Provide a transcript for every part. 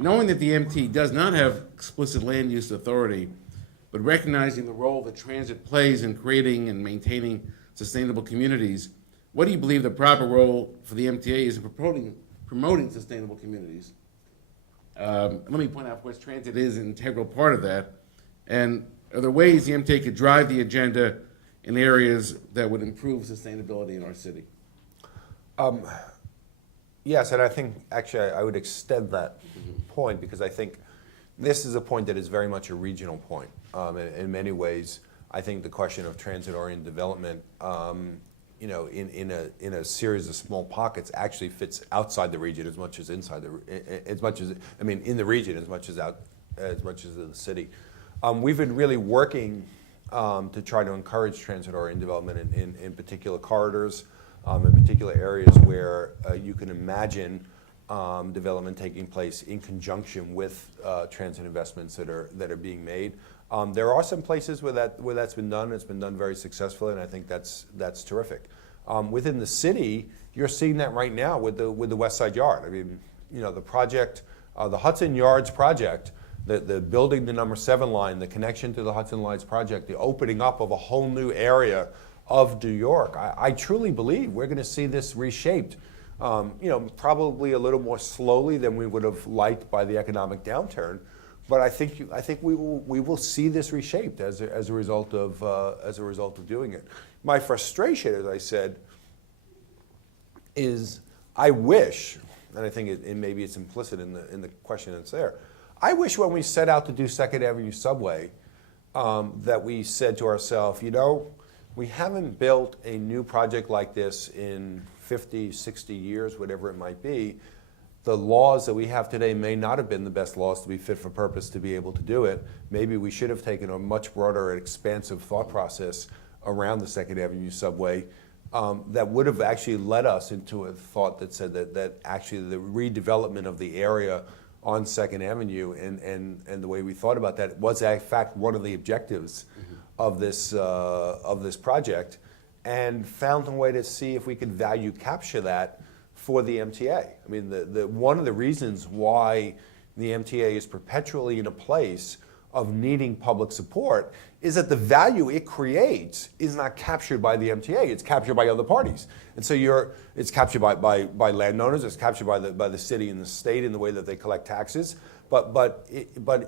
Knowing that the MT does not have explicit land use authority, but recognizing the role that transit plays in creating and maintaining sustainable communities, what do you believe the proper role for the MTA is in promoting sustainable communities? Let me point out, of course, transit is an integral part of that. And are there ways the MTA could drive the agenda in areas that would improve sustainability in our city? Yes, and I think actually I would extend that point, because I think this is a point that is very much a regional point. In many ways, I think the question of transit-oriented development, in a series of small pockets, actually fits outside the region as much as inside in the region as much as in the city. We've been really working to try to encourage transit-oriented development in particular corridors, in particular areas where you can imagine development taking place in conjunction with transit investments that are being made. There are some places where that's been done. It's been done very successfully, and I think that's terrific. Within the city, you're seeing that right now with the West Side Yard. I mean, the project, the Hudson Yards project, the building the number 7 line, the connection to the Hudson Lights project, the opening up of a whole new area of New York. I truly believe we're going to see this reshaped, probably a little more slowly than we would have liked by the economic downturn. But I think we will see this reshaped as a result of doing it. My frustration, as I said, is I wish, and I think maybe it's implicit in the question that's there. I wish when we set out to do Second Avenue Subway that we said to ourselves, we haven't built a new project like this in 50, 60 years, whatever it might be. The laws that we have today may not have been the best laws to be fit for purpose to be able to do it. Maybe we should have taken a much broader and expansive thought process around the Second Avenue Subway that would have actually led us into a thought that said that actually the redevelopment of the area on Second Avenue and the way we thought about that was in fact one of the objectives of this project, and found a way to see if we could value capture that for the MTA. I mean, one of the reasons why the MTA is perpetually in a place of needing public support is that the value it creates is not captured by the MTA, it's captured by other parties. And so it's captured by landowners, it's captured by the city and the state in the way that they collect taxes. But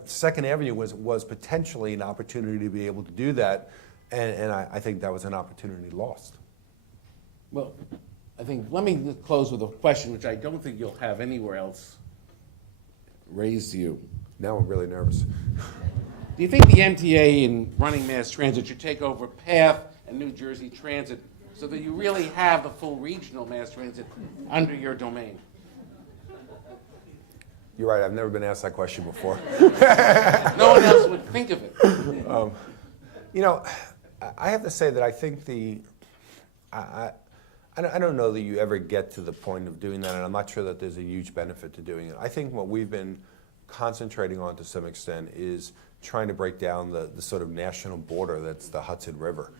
Second Avenue was potentially an opportunity to be able to do that, and I think that was an opportunity lost. Well, I think, let me just close with a question which I don't think you'll have anywhere else raised to you. Now I'm really nervous. Do you think the MTA in running mass transit should take over PATH and New Jersey Transit so that you really have the full regional mass transit under your domain? You're right, I've never been asked that question before. No one else would think of it. I have to say that I think I don't know that you ever get to the point of doing that, and I'm not sure that there's a huge benefit to doing it. I think what we've been concentrating on to some extent is trying to break down the sort of national border that's the Hudson River.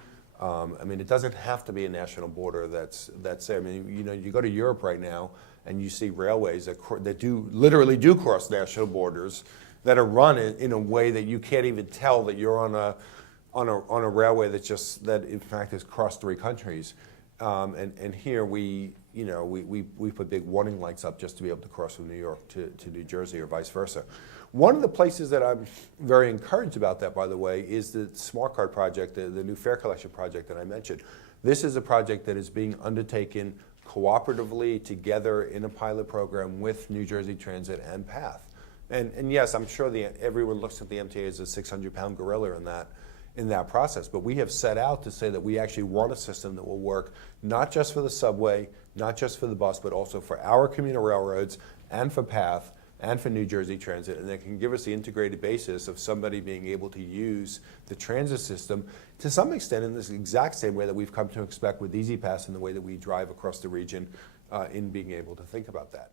It doesn't have to be a national border that's there. I mean, you go to Europe right now and you see railways that literally do cross national borders, that are run in a way that you can't even tell that you're on a railway that in fact has crossed 3 countries. And here we put big warning lights up just to be able to cross from New York to New Jersey or vice versa. One of the places that I'm very encouraged about that, by the way, is the Smart Card project, the new fare collection project that I mentioned. This is a project that is being undertaken cooperatively together in a pilot program with New Jersey Transit and PATH. And yes, I'm sure everyone looks at the MTA as a 600-pound gorilla in that process, but we have set out to say that we actually want a system that will work not just for the subway, not just for the bus, but also for our commuter railroads and for PATH and for New Jersey Transit, and that can give us the integrated basis of somebody being able to use the transit system to some extent in this exact same way that we've come to expect with EasyPass and the way that we drive across the region in being able to think about that.